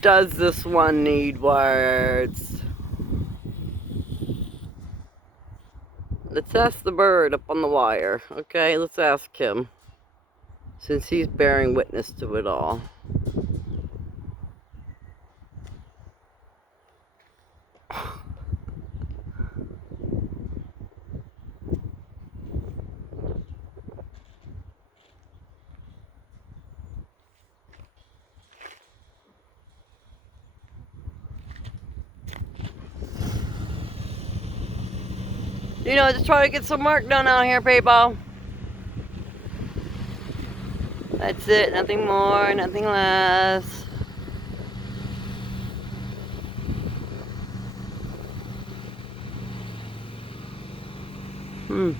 Does this one need words? Let's ask the bird up on the wire. Okay, let's ask him. Since he's bearing witness to it all. You know, just try to get some work done out here, people. That's it, nothing more, nothing less. Hmm.